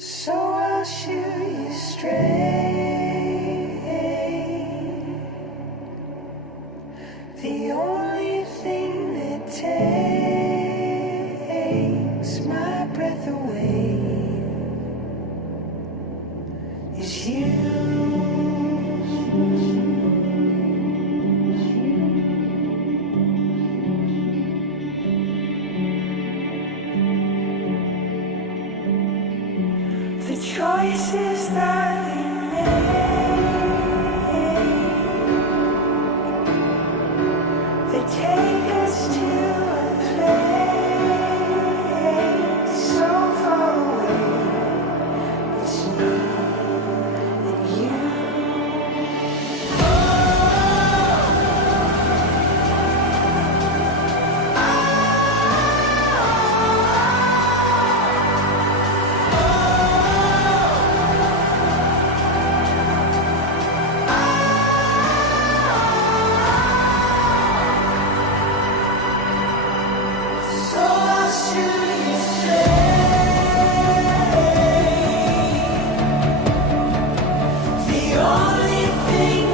So I'll shoot you straight. The only thing that takes my breath away is you. The choices that we make, they take us to a place so far away. It's me and you. So I'll shoot you straight. The only thing